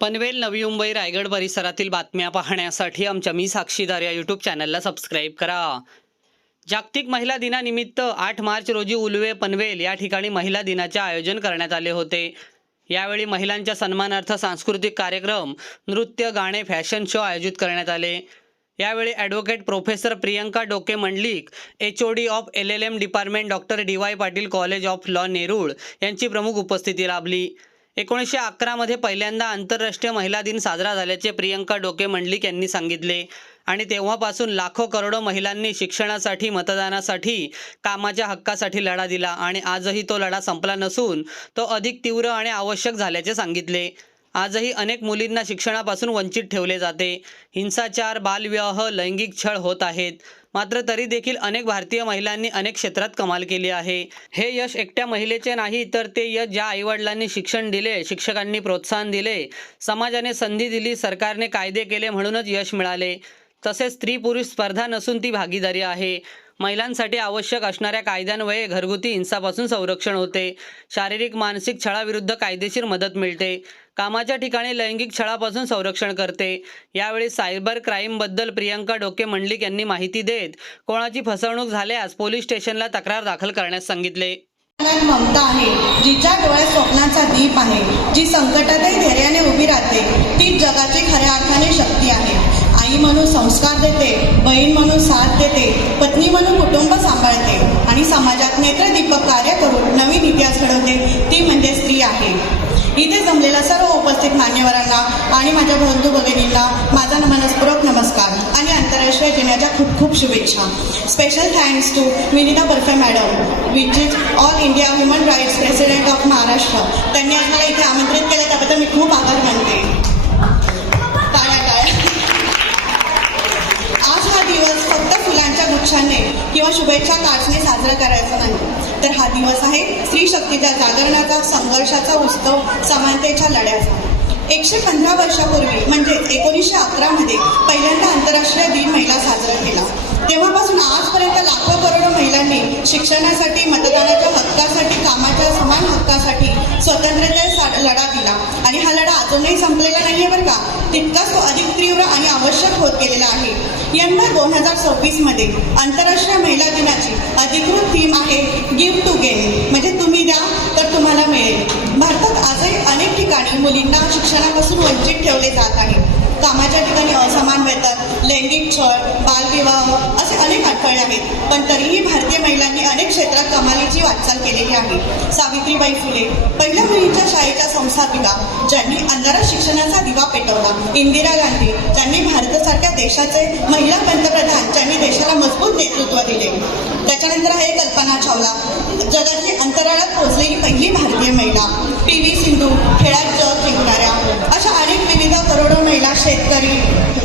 पनवेल, नवी मुंबई, रायगड परिसरातील बातम्या पाहण्यासाठी आमच्या मी साक्षीदार या यूट्यूब चॅनलला सबस्क्राईब करा। जागतिक महिला दिनानिमित्त 8 मार्च रोजी उलवे पनवेल या ठिकाणी महिला दिनाचे आयोजन करण्यात आले होते। यावेळी महिलांच्या सन्मानार्थ सांस्कृतिक कार्यक्रम, नृत्य, गाणे, फॅशन शो आयोजित करण्यात आले। यावेळी ॲडव्होकेट प्रोफेसर प्रियंका डोके Mandlik, HOD of LLM department doctor DY Patil college of law Nerul यांची प्रमुख उपस्थिती लाभली। 1911 मध्ये पहिल्यांदा आंतरराष्ट्रीय महिला दिन साजरा झाल्याचे प्रियंका डोके मंडलिक यांनी सांगितले आणि तेव्हापासून लाखो करोडो महिलांनी शिक्षणासाठी, मतदानासाठी, कामाच्या हक्कासाठी लढा दिला आणि आजही तो लढा संपला नसून तो अधिक तीव्र आणि आवश्यक झाल्याचे सांगितले। आजही अनेक मुलींना शिक्षणापासून वंचित ठेवले जाते। हिंसाचार, बालविवाह, लैंगिक छळ होत आहेत। मात्र तरी देखील अनेक भारतीय महिलांनी अनेक क्षेत्रात कमाल केली आहे। हे यश एकट्या महिलेचे नाही, तर ते यश ज्या आईवडिलांनी शिक्षण दिले, शिक्षकांनी प्रोत्साहन दिले, समाजाने संधी दिली, सरकारने कायदे केले म्हणूनच यश मिळाले। तसेच स्त्री पुरुष स्पर्धा नसून ती भागीदारी आहे। महिलांसाठी आवश्यक असणाऱ्या कायद्यान्वये घरगुती हिंसापासून संरक्षण होते, शारीरिक मानसिक छळाविरुद्ध कायदेशीर मदत मिळते, कामाच्या ठिकाणी लैंगिक छळापासून संरक्षण करते। यावेळी सायबर क्राईमबद्दल प्रियंका डोके मंडलिक यांनी माहिती देत कोणाची फसवणूक झाल्यास पोलीस स्टेशनला तक्रार दाखल करण्यास सांगितले। ममता आहे, जिच्या डोळ्यात स्वप्नाचा दीप आहे, जी संकटातही धैर्याने उभी राहते, तीच जगाची खऱ्या अर्थाने शक्ती आहे। आई म्हणून संस्कार देते, बहीण म्हणून साथ देते, पत्नी म्हणून कुटुंब सांभाळते आणि समाजात नेत्रदीपक कार्य करून नवीन इतिहास घडवते, ती म्हणजे स्त्री आहे। इथे जमलेल्या सर्व उपस्थित मान्यवरांना आणि माझ्या बंधू भगिनींना माझा मनस्पूर्वक नमस्कार आणि आंतरराष्ट्रीय दिनाच्या खूप खूप शुभेच्छा। स्पेशल थँक्स टू विनीता परफे madam, which is all India human rights president of Maharashtra. त्यांनी आज मला इथे आमंत्रित केलं, त्याबद्दल मी खूप आभार मानते। आज हा दिवस फक्त फुलांच्या गुच्छाने किंवा शुभेच्छा कार्ड्सने साजरा करायचा नाही, तर हा दिवस आहे स्त्री शक्तीच्या जागरणाचा, संघर्षाचा उत्सव, समानतेच्या लढ्याचा। 115 वर्षापूर्वी म्हणजे 1911 मध्ये पहिल्यांदा आंतरराष्ट्रीय दिन महिला साजरा केला। तेव्हापासून आजपर्यंत लाखो करोडो महिलांनी शिक्षणासाठी, मतदानाच्या हक्कासाठी, कामाच्या समान हक्कासाठी स्वतंत्रतेचा लढा दिला आणि हा लढा अजूनही संपलेला नाहीये बरं का, तितकाच तो अधिक तीव्र आणि आवश्यक होत गेलेला आहे। यंदा 2026 मध्ये आंतरराष्ट्रीय महिला दिनाची अधिकृत थीम आहे गिव्ह टू गेन, म्हणजे तुम्ही द्या तर तुम्हाला मिळेल। भारतात आजही अनेक ठिकाणी मुलींना शिक्षणापासून वंचित ठेवले जात आहे। कामाच्या ठिकाणी असमान वेतन, लैंगिक छळ, बालविवाह असे अनेक अडथळे आहेत, पण तरीही भारतीय महिलांनी अनेक क्षेत्रात कमालीची वाटचाल केलेली आहे। सावित्रीबाई फुले पहिल्या मुलींच्या शाळेच्या संस्थापिका, ज्यांनी अंधारात शिक्षणाचा दिवा पेटवला। इंदिरा गांधी, ज्यांनी भारतासारख्या देशाचे महिला पंतप्रधान, ज्यांनी देशाला मजबूत नेतृत्व दिले। त्याच्यानंतर आहे कल्पना चावला, जगाची अंतराळात पोहोचलेली पहिली भारतीय महिला। PV सिंधू, खेळात जग जिंकणाऱ्या, अशा अनेक विविध करोडो महिला शेतकरी,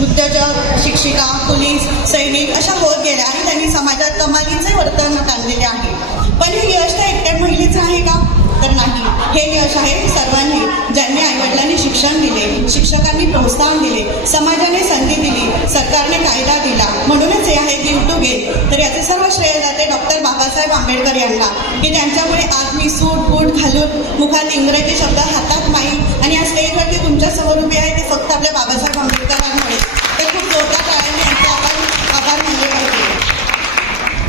उद्योजक, शिक्षिका, पोलीस, सैनिक अशा होत गेल्या आणि त्यांनी समाजात कमालीचे वर्तन आणलेले आहे। पण हे यश त्या एकट्या महिलेचं आहे का? तर नाही, हे यश आहे सर्वांनी, ज्यांनी आईवडिलांनी शिक्षण दिले, शिक्षकांनी प्रोत्साहन दिले, समाजाने संधी दिली, सरकारने कायदा दिला, म्हणूनच हे आहे गिव्ह टू गेन। तर याचे सर्व श्रेय जाते डॉक्टर बाबासाहेब आंबेडकर यांना, की त्यांच्यामुळे आज मी सूट बूट घालून मुखात इंग्रजी शब्द, हातात माईक आणि या स्टेजवरती तुमच्या समोर उभे आहे, ते फक्त आपल्या बाबासाहेब आंबेडकरांमुळे। तर खूप जोरदार टाळ्यांनी यांचे आभार मानले पाहिजे।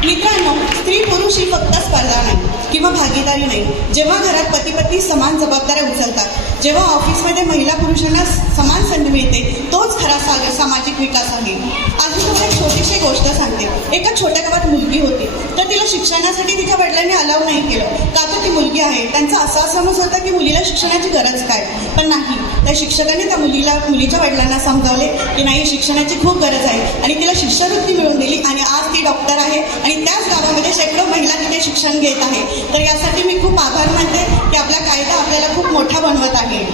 मित्रांनो, स्त्री पुरुष ही फक्त स्पर्धा नाही किंवा भागीदारी नाही। जेव्हा घरात पती पत्नी समान जबाबदाऱ्या उचलतात, जेव्हा ऑफिसमध्ये महिला पुरुषांना समान संधी मिळते, तोच खरा सामाजिक विकास आहे। आज मी तुम्हाला एक छोटीशी गोष्ट सांगते। एका छोट्या गावात मुलगी होती, तर तिला शिक्षणासाठी तिच्या वडिलांनी अलाव नाही केलं, का तर ती मुलगी आहे। त्यांचा असा समज होता की मुलीला शिक्षणाची गरज काय, पण नाही, त्या शिक्षकांनी त्या मुलीच्या वडिलांना समजावले की नाही, शिक्षणाची खूप गरज आहे आणि तिला शिष्यवृत्ती मिळवून दिली आणि आज ती डॉक्टर आहे आणि त्याच गावामध्ये शेकडो महिला तिथे शिक्षण घेत आहे। तर यासाठी मी खूप आभार मानते की आपला कायदा आपल्याला खूप मोठा बनवत आहे।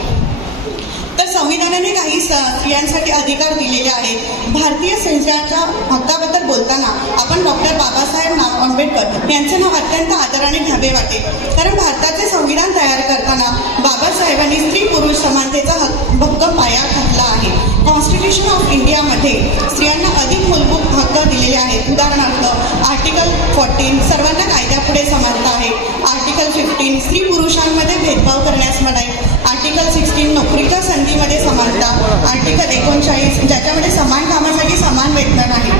तर संविधानाने काही स्त्रियांसाठी अधिकार दिलेले आहेत। भारतीय संविधानाच्या हक्काबद्दल बोलताना आपण डॉक्टर बाबासाहेब आंबेडकर यांचे नाव अत्यंत आदराने घ्यावे वाटेल, कारण भारताचे संविधान तयार करताना बाबासाहेबांनी स्त्री पुरुष समानतेचा भक्कम पाया घातला आहे। कॉन्स्टिट्यूशन ऑफ इंडियामध्ये स्त्रियांना अधिक मूलभूत हक्क दिलेले आहेत। उदाहरणार्थ आर्टिकल 14 सर्वांना कायद्यापुढे समानता आहे, आर्टिकल 15 स्त्री पुरुषांमध्ये भेदभाव करण्यास मनाई, आर्टिकल 16 नोकरीच्या संधीमध्ये समानता आर्टिकल 39 ज्याच्यामध्ये समान कामासाठी समान वेतन आहे.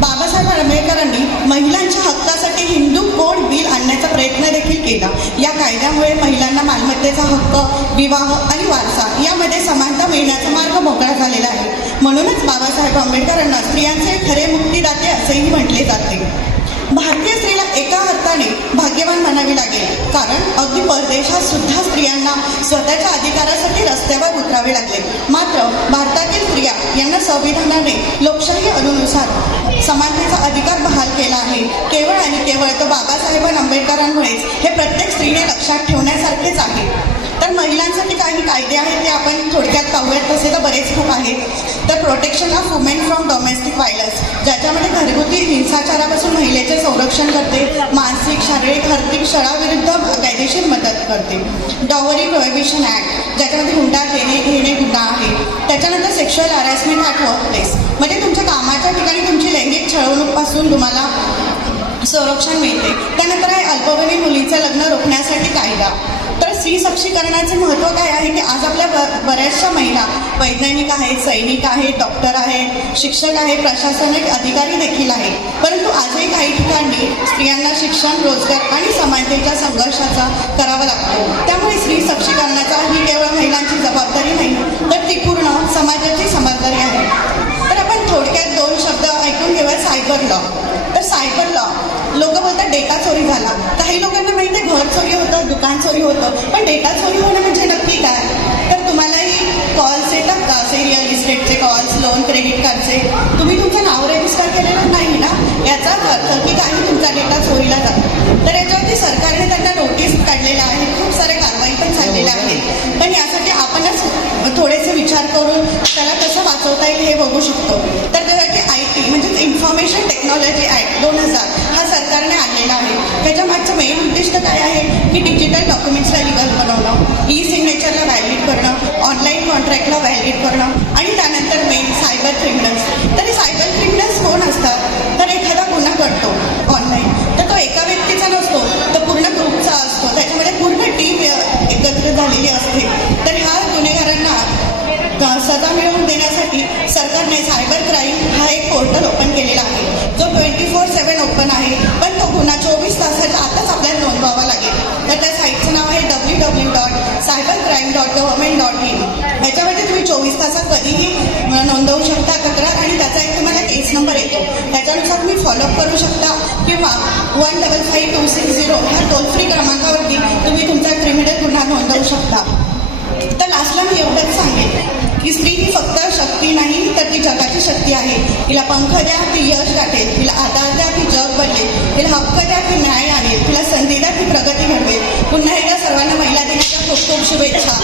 बाबासाहेब आंबेडकरांनी महिलांच्या हक्कासाठी हिंदू कोड बिल आणण्याचा प्रयत्न देखील केला. या कायद्यामुळे महिलांना मालमत्तेचा हक्क, विवाह आणि वारसा यामध्ये समानता मिळण्याचा मार्ग मोकळा झालेला आहे. म्हणूनच बाबासाहेब आंबेडकरांना स्त्रियांचे खरे मुक्तिदाते असेही म्हटले जाते. भारतीय स्त्रीला एका अर्थाने भाग्यवान म्हणावे लागेल, कारण अगदी परदेशात सुद्धा स्त्रियांना स्वतःच्या अधिकारासाठी रस्त्यावर उतरावे लागले. मात्र भारतातील स्त्रिया यांना संविधानाने लोकशाही अनुसार समानतेचा अधिकार बहाल केला आहे. केवळ आणि केवळ तो बाबासाहेब आंबेडकरांमुळेच हे प्रत्येक स्त्रीने लक्षात ठेवण्यासारखेच आहे. तर महिलांसाठी काही कायदे आहेत ते आपण थोडक्यात पाहूयात. तसे तर बरेच खूप आहेत. तर protection of women from domestic violence, ज्याच्यामध्ये घरगुती हिंसाचारापासून महिलेचे संरक्षण करते, मानसिक, शारीरिक, आर्थिक छळाविरुद्ध कायदेशीर मदत करते. डॉवरी प्रोहिबिशन ॲक्ट, ज्याच्यामध्ये हुंडा घेणे गुन्हा आहे. त्याच्यानंतर सेक्शुअल हॅरॅसमेंट ॲट वर्कप्लेस, म्हणजे तुमच्या कामाच्या ठिकाणी तुमची लैंगिक छळवणूकपासून तुम्हाला संरक्षण मिळते. त्यानंतर आहे अल्पवयीन मुलींचं लग्न रोखण्यासाठी कायदा. तर स्त्री सक्षमीकरणाचे महत्त्व काय आहे की आज आपल्या बऱ्याचशा महिला वैज्ञानिक आहेत, सैनिक आहेत, डॉक्टर आहेत, शिक्षक आहेत, प्रशासनिक अधिकारी देखील आहेत. परंतु आजही काही ठिकाणी स्त्रियांना शिक्षण, रोजगार आणि समानतेच्या संघर्षाचा करावा लागतो. त्यामुळे स्त्री सक्षमीकरणाचा ही केवळ महिलांची जबाबदारी नाही, तर ती पूर्ण समाजाची जबाबदारी आहे. तर आपण थोडक्यात दोन शब्द ऐकून घेऊया. Cyber law. तर सायबर लॉ, लोक बोलतात डेटा चोरी झाला. काही लोकांना माहिती आहे घर चोरी होतं, दुकान चोरी होतं, पण डेटा चोरी होणं म्हणजे नक्की काय? तर तुम्हालाही कॉल्स येतात का, असे रिअल इस्टेटचे कॉल्स, लोन, क्रेडिट कार्डचे? तुम्ही तुमचं नाव रजिस्टर केलेलं नाही ना, याचाच अर्थ की काही तुमचा डेटा चोरीला जातो. तर याच्यावरती सरकारने त्यांना नोटीस काढलेल्या आहे, खूप साऱ्या कारवाई पण झालेल्या आहेत. पण यासाठी आपणच थोडेसे विचार करून त्याला कसं वाचवता येईल हे बघू शकतो. तर त्यासाठी IT म्हणजे इन्फॉर्मेशन टेक्नॉलॉजी ॲक्ट 2000 हा सरकारने आणलेला आहे. त्याच्या मागचं मेन उद्दिष्ट काय आहे की डिजिटल डॉक्युमेंट्सला लिगल बनवणं, सिग्नेचरला व्हॅलिडेट करणं, ऑनलाईन कॉन्ट्रॅक्टला व्हॅलिडेट करणं आणि त्यानंतर मेन सायबर क्रिमिनल्स. तर सायबर क्रिमिनल्स कोण असतात? तर एखादा गुन्हा घडतो ऑनलाईन, तर तो एका व्यक्तीचा नसतो, तो पूर्ण ग्रुपचा असतो. त्याच्यामध्ये पूर्ण टीम एकत्र झालेली असते. तर ह्या गुन्हेगारांना सजा मिळवून देण्यासाठी सरकारने सायबर क्राईम हा एक पोर्टल ओपन केलेला आहे, जो 24/7 ओपन आहे. पण तो गुन्हा 24 तासाच्या आताच आपल्याला नोंदवावा लागेल. तर त्या साईटचं नाव आहे www.cybercrime.government.in. ह्याच्यामध्ये तुम्ही 24 तासात कधीही नोंदवू शकता तक्रार, आणि त्याचा एक तुम्हाला केस नंबर येतो. त्याच्यानुसार तुम्ही फॉलोअप करू शकता, किंवा 155260 ह्या टोल फ्री क्रमांकावरती तुम्ही तुमचा क्रिमिनल गुन्हा नोंदवू शकता. तर लास्टला मी एवढंच सांगेन की स्त्री ही फक्त शक्ती नाही, तर ती जगाची शक्ती आहे. तिला पंख द्या, ती यश गाठेल. तिला आधार द्या, ती जग बदलेल. तिला हक्क द्या, ती न्याय आणेल. तिला संधी द्या, ती प्रगती घडवेल. पुन्हा एकदा सर्वांना महिला दिनाच्या खूप खूप शुभेच्छा.